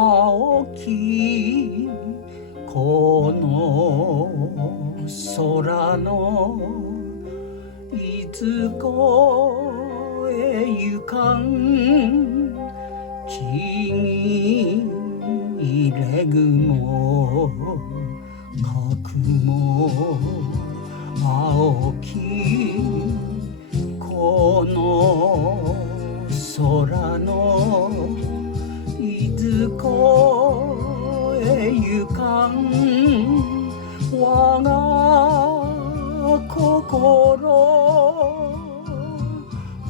青きこの空のいずこへ行かんちぎれ雲かくも青きこの空のいずこへ行かん我が心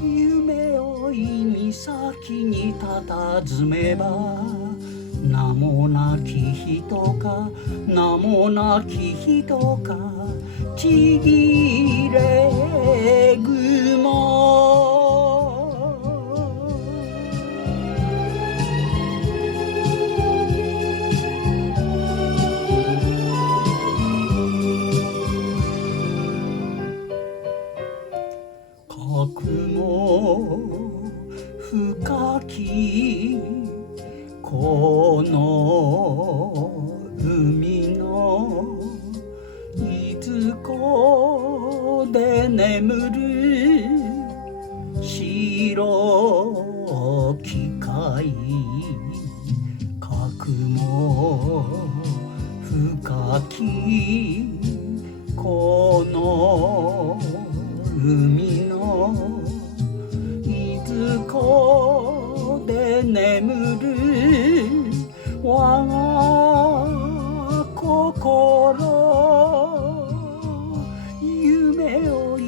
夢追い岬に佇めば名もなき人か名もなき人かちぎれ雲かくも深きこの海のいずこで眠る白き貝かくも深きこの海のいずこで眠る我が心夢追い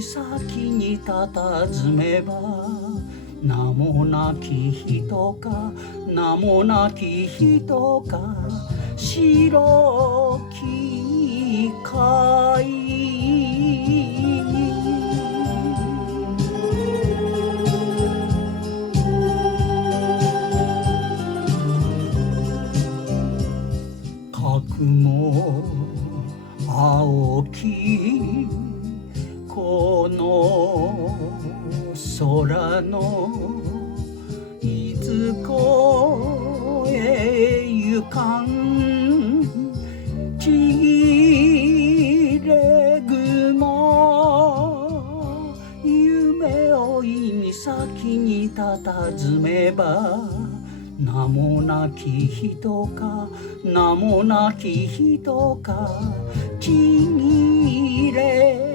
岬に佇めば名もなき人か名もなき人か白き貝かくも青きこの空のいずこへ行かんちぎれ雲夢追い岬に佇めば名もなき人か名もなき人かちぎれ